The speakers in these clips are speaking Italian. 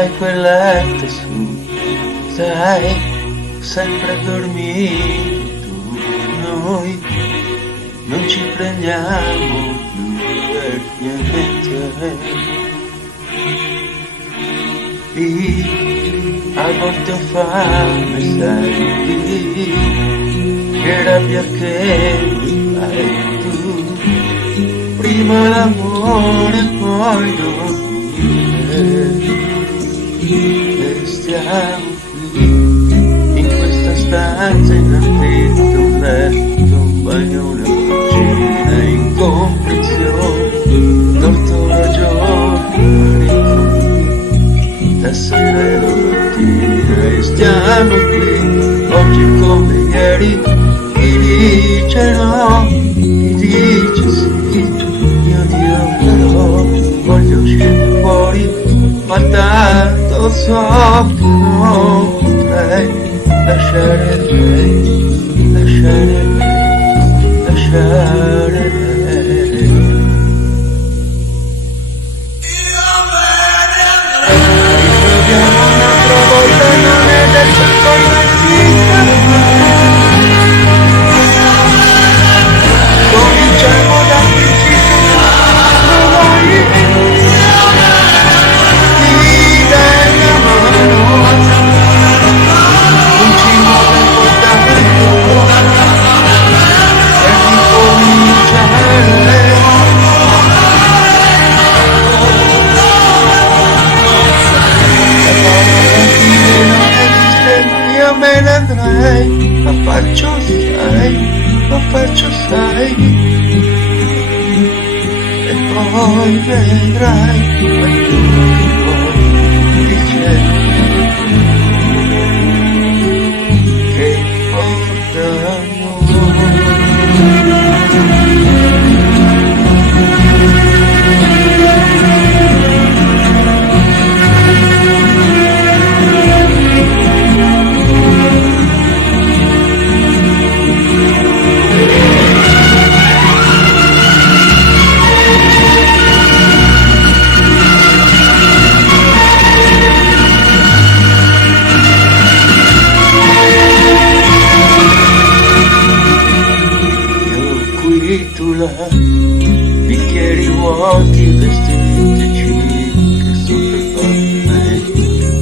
fai quel letto su, stai sempre a dormire tu, noi non ci prendiamo più per niente. Lì, a volte ho fame, sai, che rabbia che mi fai tu, prima l'amore poi dormire, e stiamo qui, in questa stanza in affitto, un letto, un bagno, una cucina, incomprensione, torto ragione, la sera e la mattina, e stiamo qui, oggi come ieri, chi dice no, chi dice sì, io però voglio uscire fuori, ma tanto so che non potrei lasciare lei, lasciare lei, lasciare lei. Un'altra volta non è detto cosa esista, cominciamo da principio, mi dai la mano, un cibo per portare e ricominciare. Io me ne andrei, lo faccio sai, e poi vedrai, ma tu dice che portano. Tu là, bicchieri vuoti, vestiti che sopra me,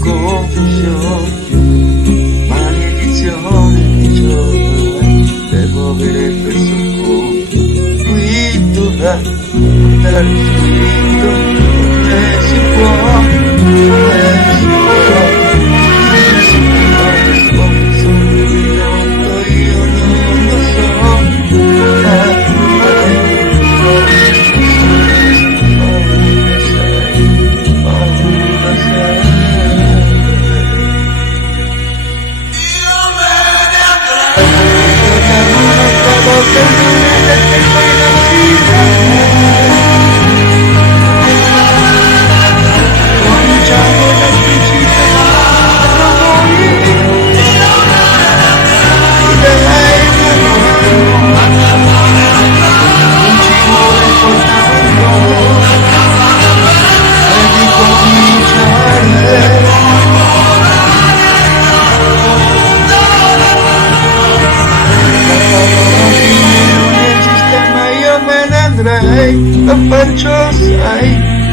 confusione, maledizione di giovani, devo avere perso il conto. Qui tu là, dal spirito, e si può, e si può. Io non lo so.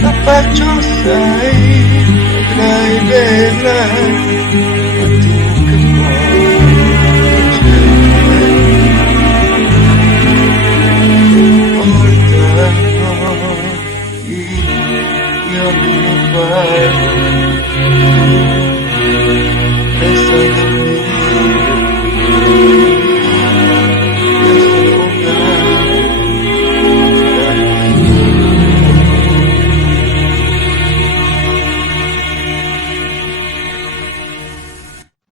Lo faccio sai, vedrai, vedrai.